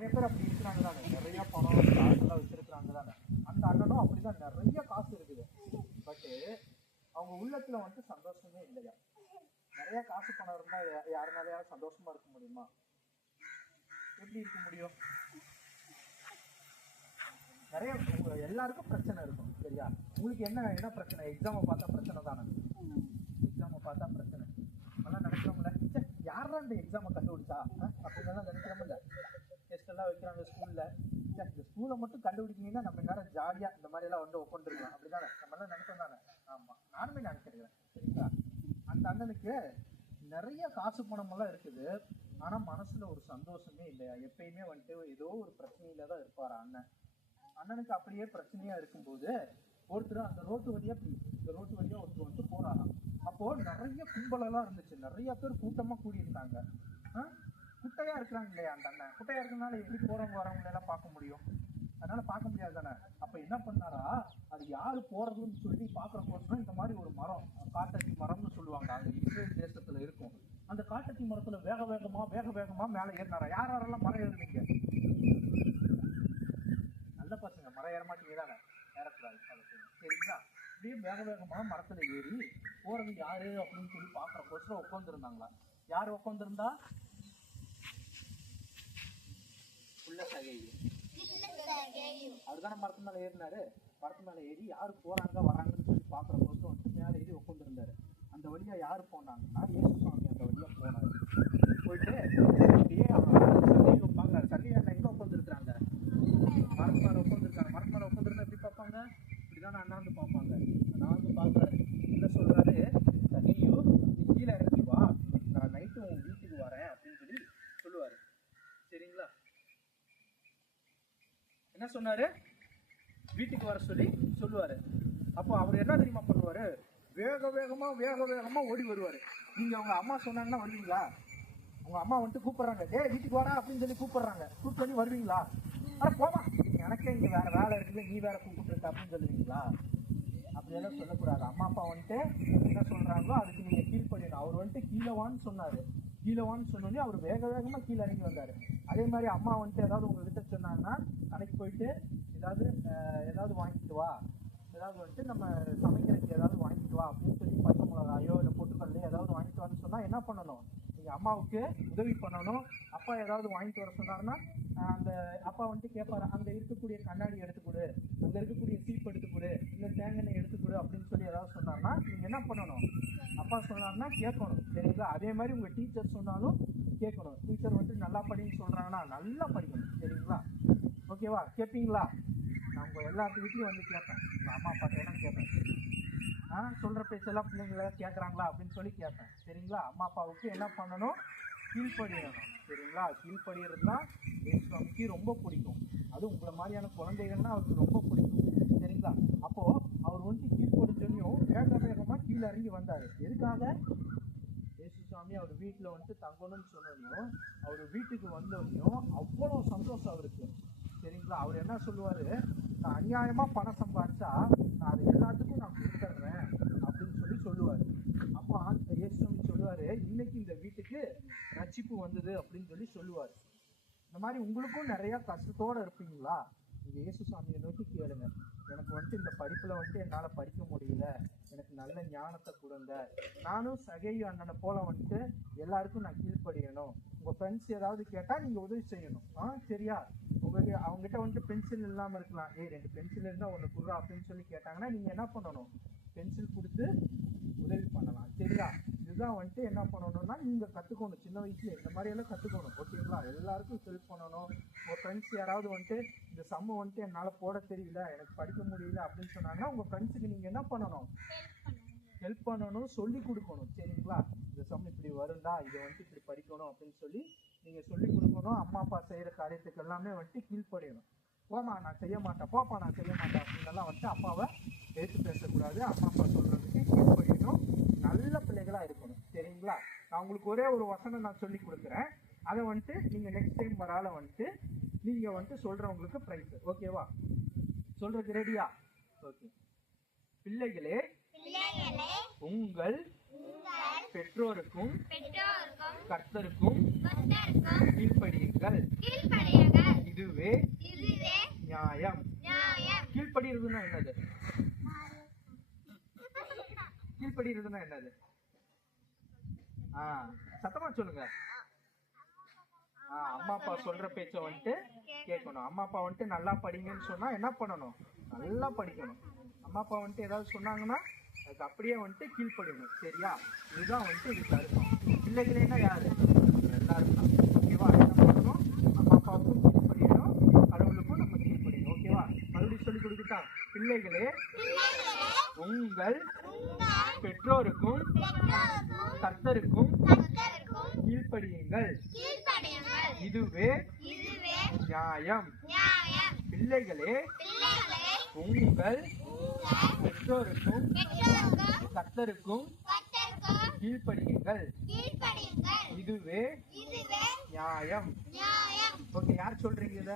நிறைய பேர் அப்படி இருக்கிறாங்க தானே, நிறைய பணம் காசெல்லாம் வச்சிருக்கிறாங்க தானே. அந்த அண்ணனும் அப்படிதான், நிறைய காசு இருக்குது, பட்டு அவங்க உள்ளத்துல வந்து சந்தோஷமே இல்லையா. நிறைய காசு பணம் இருந்தா யாருனாலயாவது சந்தோஷமா இருக்க முடியுமா? எப்படி இருக்க முடியும்? நிறைய எல்லாருக்கும் பிரச்சனை இருக்கும் சரியா. உங்களுக்கு என்ன பிரச்சனை? எக்ஸாமை பார்த்தா பிரச்சனை தானே, எக்ஸாமை பார்த்தா பிரச்சனை. அதெல்லாம் நினைக்கிறோம்ல, யாரா இந்த எக்ஸாமை கண்டுபிடிச்சா அப்படின்னெல்லாம் நினைக்கிறோம்ல. டெஸ்ட் எல்லாம் வைக்கிறாங்க ஸ்கூல்ல, இந்த ஸ்கூலை மட்டும் கண்டுபிடிக்கீங்கன்னா நம்ம நேரம் ஜாலியா இந்த மாதிரி எல்லாம் வந்து உட்காந்துருக்கலாம் அப்படிதானே, நம்ம எல்லாம் நினைச்சோம் தானே. ஆமா, நானுமே நினைச்சிருக்கிறேன் சரிங்களா. அந்த அண்ணனுக்கு நிறைய காசு பணம் எல்லாம் இருக்குது, ஆனா மனசுல ஒரு சந்தோஷமே இல்லையா. எப்பயுமே வந்துட்டு ஏதோ ஒரு பிரச்சனையில தான் இருப்பாரு அண்ணன். அண்ணனுக்கு அப்படியே பிரச்சனையா இருக்கும்போது ஒருத்தர் அந்த ரோட்டு வழியா ஒருத்தர் வந்து போறாராம். அப்போ நிறைய கும்பலெல்லாம் இருந்துச்சு, நிறைய பேர் கூட்டமா கூடியிருந்தாங்க. குட்டையா இருக்கிறாங்க இல்லையா அந்த அண்ணன், குட்டையா இருக்கிறதுனால எப்படி போறவங்க வரவங்க எல்லாம் பார்க்க முடியும்? அதனால பார்க்க முடியாது தானே. அப்ப என்ன பண்ணாரா, அது யாரு போறதுன்னு சொல்லி பாக்குறப்போதான் இந்த மாதிரி ஒரு மரம், காட்டத்தி மரம்னு சொல்லுவாங்க, அங்க இஸ்ரேல் தேசத்துல இருக்கும். அந்த காட்டத்தி மரத்துல வேக வேகமா மேல ஏறினாரா. யாரெல்லாம் மரம் ஏறுவீங்க? நல்ல பசங்க, மரம் ஏற மாட்டீங்க தானே, ஏறக்கூடாது சரிங்களா. அப்படியே வேகமா மரத்துல ஏறி போறது யாரு அப்படின்னு சொல்லி பாக்குறப்போசரம் உட்காந்துருந்தாங்களா. யாரு உட்காந்துருந்தா? அவருதானே மரத்து மேல ஏறினாரு. மரத்து மேல ஏறி யாரு போறாங்க வராங்கன்னு சொல்லி பாக்குறப்போசரம் வந்து மேல ஏறி உட்காந்துருந்தாரு. அந்த வழியா யாரு போனாங்கன்னா இயேசு சுவாமி அந்த வழியா போனாரு. போயிட்டு அப்படியே சல்லியை பாக்குறாரு. சல்லி அண்ணன் எங்க உட்காந்துருக்காங்க? மரத்து மேல உட்காந்துருக்காங்க. மரத்து மேல உட்காந்துருந்தா எப்படி பார்ப்பாங்க? இப்படிதான் அண்ணாந்து பார்ப்பாங்க. அண்ணாந்து பாக்குறாரு, என்ன சொல்றாரு, சல்லியோ நீ கீழே இறங்கி வா, நான் நைட்டு உன் வீட்டுக்கு வரேன் அப்படின்னு சொல்லி சொல்லுவாரு சரிங்களா. என்ன சொன்னாரு? வீட்டுக்கு வர சொல்லி சொல்லுவாரு. அப்போ அவர் என்ன தெரியுமா பண்ணுவாரு? வேகமா ஓடி வருவாரு. நீங்க அவங்க அம்மா சொன்னாங்கன்னா வருவீங்களா? உங்க அம்மா வந்துட்டு கூப்பிடுறாங்க, வீட்டுக்கு வாடா அப்படின்னு சொல்லி கூப்பிடுறாங்க, கூப்பிட்டு பண்ணி வருவீங்களா? ஆனா போமா, எனக்கே இங்க வேற வேலை இருக்குது, நீ வேற கூப்பிட்டு இருக்க அப்படின்னு சொல்லுவீங்களா? அப்படியெல்லாம் சொல்லக்கூடாது. அம்மா அப்பா வந்துட்டு என்ன சொல்றாங்களோ அதுக்கு நீங்க கீழ்படியணும். அவர் வந்துட்டு கீழவான்னு சொன்னாரு. கீழவான்னு சொன்னோடனே அவர் வேகமா கீழே இறங்கி வந்தாரு. அதே மாதிரி அம்மா வந்துட்டு ஏதாவது உங்ககிட்ட சொன்னாங்கன்னா கடைக்கு போயிட்டு ஏதாவது வாங்கிட்டு வா, ஏதாவது வந்துட்டு நம்ம சமைக்கிறதுக்கு ஏதாவது வாங்கிட்டு வா அப்படின்னு சொல்லி பச்சை மிளகாயோ இல்லை பொட்டுக்கல்லையோ ஏதாவது வாங்கிட்டு வான்னு சொன்னா என்ன பண்ணணும்? நீங்க அம்மாவுக்கு உதவி பண்ணணும். அப்பா ஏதாவது வாங்கிட்டு வர சொன்னாருன்னா அந்த அப்பா வந்துட்டு கேட்பாரு, அங்க இருக்கக்கூடிய கண்ணாடி எடுத்துக்கொடு, அங்க இருக்கக்கூடிய சீப் எடுத்துக்கொடு, இல்லை தேங்காய் எடுத்துக்கொடு அப்படின்னு சொல்லி ஏதாவது சொன்னாருன்னா நீங்க என்ன பண்ணணும்? அப்பா சொன்னாருன்னா கேட்கணும் சரிங்களா. அதே மாதிரி உங்க டீச்சர் சொன்னாலும் கேட்கணும். டீச்சர் வந்துட்டு நல்லா படின்னு சொல்றாங்கன்னா நல்லா படிக்கணும் சரிங்களா. ஓகேவா? கேட்பீங்களா? நான் உங்க எல்லாத்து வீட்லயும் வந்து கேட்பேன், உங்க அம்மா அப்பா எல்லாம் கேட்பேன். சொல்ற பேச்செல்லாம் பிள்ளைங்கள கேட்கறாங்களா அப்படின்னு சொல்லி கேட்பேன் சரிங்களா. அம்மா அப்பாவுக்கு என்ன பண்ணணும்? கீழ்படியணும் சரிங்களா. கீழ்படி இருந்தா இயேசுவுக்கு ரொம்ப பிடிக்கும். அது உங்களை மாதிரியான குழந்தைகள்னா அவருக்கு ரொம்ப பிடிக்கும் சரிங்களா. அப்போ அவர் வந்துட்டு கீழ்படிஞ்சோன்னையும் வேகமா கீழே இறங்கி வந்தாரு. எதுக்காக? இயேசு சுவாமி அவர் வீட்டுல வந்துட்டு தங்கணும்னு சொன்னோன்னையும் அவர் வீட்டுக்கு வந்தோன்னையும் அவ்வளவு சந்தோஷம் அவருக்கு சரிங்களா. அவர் என்ன சொல்லுவாரு, நான் அநியாயமா பணம் சம்பாதிச்சா நான் அது எல்லாத்துக்கும் நான் கொடுத்துட்றேன் அப்படின்னு சொல்லுவாரு. அப்போ இயேசு சொல்லுவாரு, இன்னைக்கு இந்த வீட்டுக்கு ரட்சிப்பு வந்தது அப்படின்னு சொல்லுவாரு. இந்த மாதிரி உங்களுக்கும் நிறைய கஷ்டத்தோட இருப்பீங்களா? நீங்க இயேசு சாமியை நோக்கி கேளுங்க, எனக்கு வந்துட்டு இந்த படிப்புல வந்துட்டு என்னால படிக்க முடியல, எனக்கு நல்ல ஞானத்தை கொடுங்க. நானும் சகேயு அண்ணனை போல வந்துட்டு எல்லாருக்கும் நான் கீழ்படியணும். உங்க ஃப்ரெண்ட்ஸ் ஏதாவது கேட்டா நீங்க உதவி செய்யணும் சரியா. உங்களுக்கு அவங்ககிட்ட வந்துட்டு பென்சில் இல்லாம இருக்கலாம், 2 பென்சில் இருந்தா ஒண்ணு குடுறா அப்படின்னு சொல்லி கேட்டாங்கன்னா நீங்க என்ன பண்ணணும்? பென்சில் கொடுத்து உதவி பண்ணலாம் சரியா. இதுதான் வந்துட்டு என்ன பண்ணணும்னா நீங்க கத்துக்கணும், சின்ன வயசுல இந்த மாதிரி எல்லாம் கத்துக்கணும் ஓகேங்களா. எல்லாருக்கும் ஹெல்ப் பண்ணணும். உங்க ஃப்ரெண்ட்ஸ் யாராவது வந்துட்டு இந்த சம்ம வந்துட்டு என்னால போட தெரியல, எனக்கு படிக்க முடியல அப்படின்னு சொன்னாங்கன்னா உங்க ஃப்ரெண்ட்ஸுக்கு நீங்க என்ன பண்ணணும்? ஹெல்ப் பண்ணணும், சொல்லி கொடுக்கணும் சரிங்களா. இந்த சம் இப்படி வருண்டா, இதை வந்துட்டு இப்படி படிக்கணும் அப்படின்னு சொல்லி நீங்க சொல்லி கொடுக்கணும். அம்மா அப்பா செய்யற காரியத்துக்கு எல்லாமே வந்துட்டு கீழ்படியணும். போமா நான் செய்ய மாட்டேன், போப்பா நான் செய்ய மாட்டேன் அப்படின்னெல்லாம் வந்துட்டு அப்பாவை எடுத்து பேசக்கூடாது. அம்மா அப்பா சொல்றதுக்கு கீழ்படியணும், நல்ல பிள்ளைகளா இருக்கணும் சரிங்களா. நான் உங்களுக்கு ஒரே ஒரு வசனம் நான் சொல்லி கொடுக்குறேன், அதை வந்துட்டு நீங்க நெக்ஸ்ட் டைம் வரால வந்துட்டு நீங்க வந்துட்டு சொல்றவங்களுக்கு பிரைஸ் ஓகேவா. சொல்றதுக்கு ரெடியா? ஓகே. பிள்ளைகளே உங்கள் பெற்றோருக்கும் கர்த்தருக்கும் கீழ்ப்படியுங்கள். நியாயம். கீழ்ப்படிறதுன்னா என்னது? கீழ்ப்படிறதுன்னா என்னது? சத்தமா சொல்லுங்க. அம்மா அப்பா சொல்ற பேச்ச வந்துட்டு கேட்கணும். அம்மா அப்பா வந்துட்டு நல்லா படிங்கன்னு சொன்னா என்ன பண்ணணும்? நல்லா படிக்கணும். அம்மா அப்பா வந்துட்டு ஏதாவது சொன்னாங்கன்னா அதுக்கு அப்படியே வந்துட்டு கீழ்ப்படியணும். சரியா? இதுதான் வந்துட்டு இதுக்கு அர்த்தம். பிள்ளைகளேன்னா யாரு? எல்லாரும் தான். ஓகேவா? என்ன பண்ணணும்? அம்மா அப்பாவுக்கும் கீழ்ப்படியணும், கடவுளுக்கும் நம்ம கீழ்ப்படியணும். ஓகேவா? மறுபடியும் சொல்லி கொடுத்துட்டா, பிள்ளைகளே உங்கள் பெற்றோருக்கும் கர்த்தருக்கும் கீழ்ப்படியுங்கள், இதுவே நியாயம். பிள்ளைகளே உங்கள் பெற்றோருக்கும் கர்த்தருக்கும் கீழ்ப்படியுங்கள், இதுவே நியாயம். ஓகே, யார் சொல்றீங்க இத?